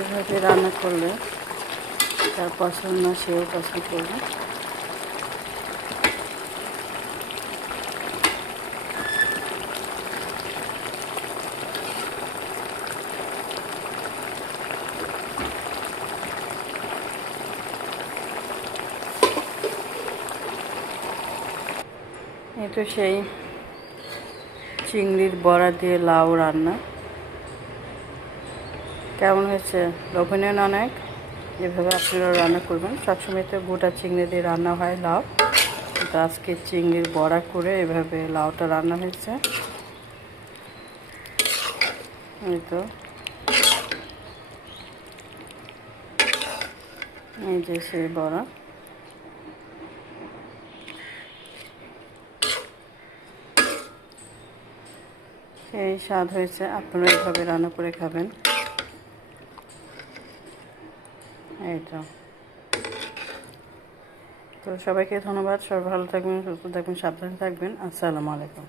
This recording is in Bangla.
এভাবে রান্না করলে তার পছন্দ না, সেও পছন্দ করবে। এই তো সেই চিংড়ির বড়া দিয়ে লাউ রান্না। কেমন হয়েছে? লোভনীয় না অনেক? এভাবে আপনারাও রান্না করবেন। সবসময় তো গোটা চিংড়ি দিয়ে রান্না হয় লাউ, কিন্তু আজকে চিংড়ির বড়া করে এভাবে লাউটা রান্না হয়েছে। এই তো এই যে সেই বড়া। এই স্বাদ হয়েছে, আপনারা এইভাবে রান্না করে খাবেন। এই তো সবাইকে ধন্যবাদ। সবাই ভালো থাকবেন, সুস্থ থাকবেন, সাবধানে থাকবেন। আসসালামু আলাইকুম।